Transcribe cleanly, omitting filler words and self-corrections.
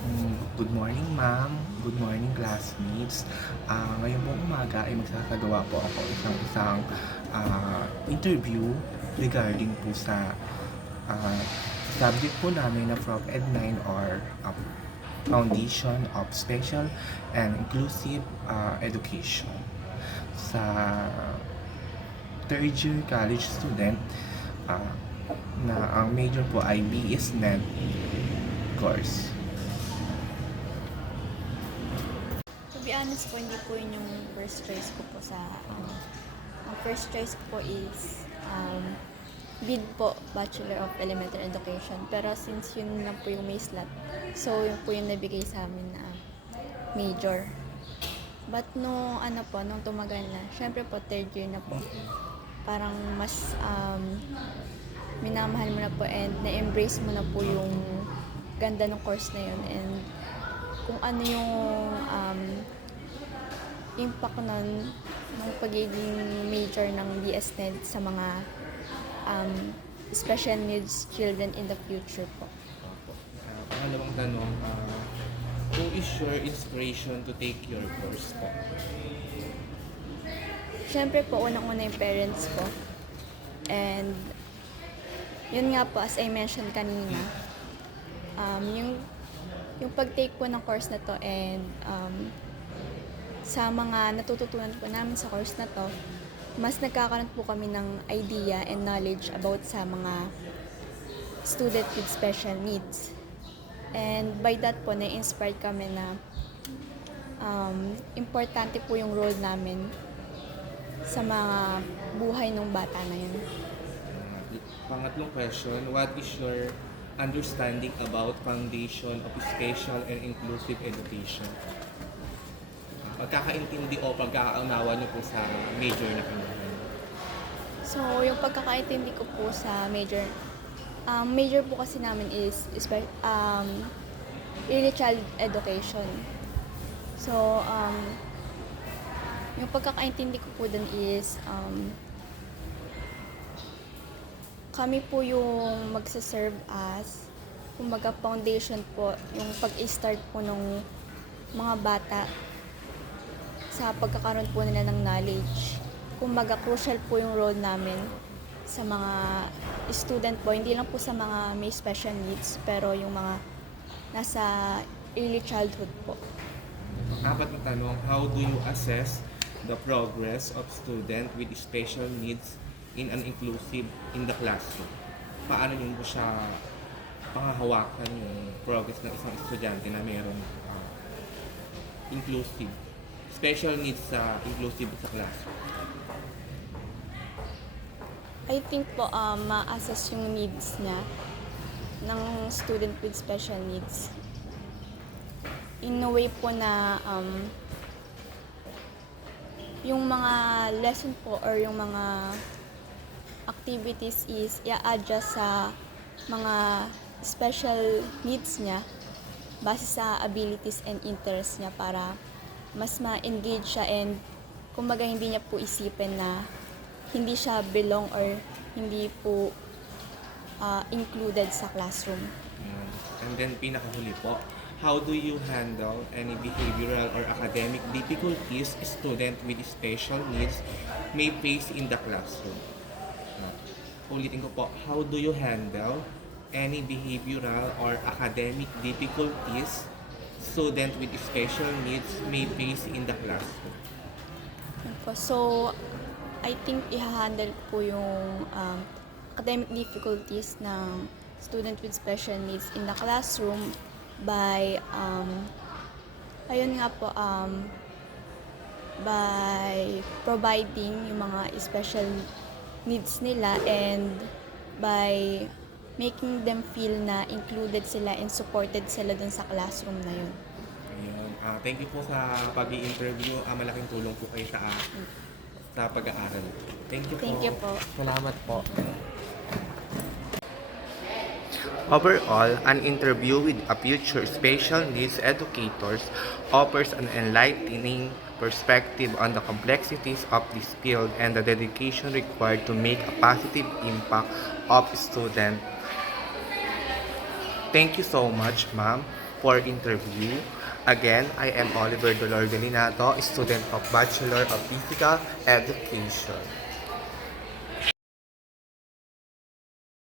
Good morning, ma'am. Good morning, classmates. Ngayon pong umaga ay magsasagawa po ako isang interview regarding po sa ah, subject po namin na Prop Ed 9 or Foundation of Special and Inclusive Education. Sa third year college student, ah, na ang major po ay BS Med course. To be honest po, hindi po yun yung first choice ko po sa ang first choice ko po is BID po, Bachelor of Elementary Education. Pero since yun lang po yung may slot, so yun po yung nabigay sa amin na major. But nung tumagal na, syempre po third year na po, parang mas minamahal mo na po and na-embrace mo na po yung ganda ng course na yun and kung ano yung impact nun ng pagiging major ng BS Med sa mga special needs children in the future po. Opo. Pangalawang tanong, who is your inspiration to take your course po? Siyempre po, unang-una yung parents ko. And yun nga po, as I mentioned kanina, yung pag-take po ng course na to and sa mga natututunan po namin sa course na to, mas nagkakaroon po kami ng idea and knowledge about sa mga student with special needs. And by that po, na-inspired kami na importante po yung role namin sa mga buhay ng bata na yun. Pangatlong question, what is your understanding about foundation of special and inclusive education? Pagkakaintindi o pagkakaunawa niyo po sa major na kinuha? So, yung pagkakaintindi ko po sa major, major po kasi namin is early child education. So, yung pagkakaintindi ko po dun is kami po yung magsaserve as kumbaga foundation po yung pag-start po ng mga bata sa pagkakaroon po nila ng knowledge. Kumbaga crucial po yung role namin sa mga student po, hindi lang po sa mga may special needs, pero yung mga nasa early childhood po. Apat na tanong, how do you assess the progress of student with special needs in an inclusive in the classroom? Paano niyo po siya panghahawakan yung progress ng isang estudyante na mayroong inclusive, special needs sa inclusive sa classroom? I think po ma-assess yung needs niya ng student with special needs in a way po na yung mga lesson po or yung mga activities is i-adjust sa mga special needs niya base sa abilities and interests niya para mas ma-engage siya and kumbaga hindi niya po isipin na hindi siya belong or hindi po included sa classroom. And then pinakahuli po, how do you handle any behavioral or academic difficulties student with special needs may face in the classroom? Ulitin ko po, how do you handle any behavioral or academic difficulties student with special needs may face in the classroom? Yun po. So, I think i-handle po yung academic difficulties ng student with special needs in the classroom by ayun nga po by providing yung mga special needs nila and by making them feel na included sila and supported sila dun sa classroom na yun. Ayun. Thank you po sa pag-i-interview. Malaking tulong po kayo sa pag-aaral. Thank you po. Thank you po. Salamat po. Overall, an interview with a future special needs educators offers an enlightening perspective on the complexities of this field and the dedication required to make a positive impact of students. Thank you so much, ma'am, for interview. Again, I am Oliver Dolor Delinato, student of Bachelor of Physical Education.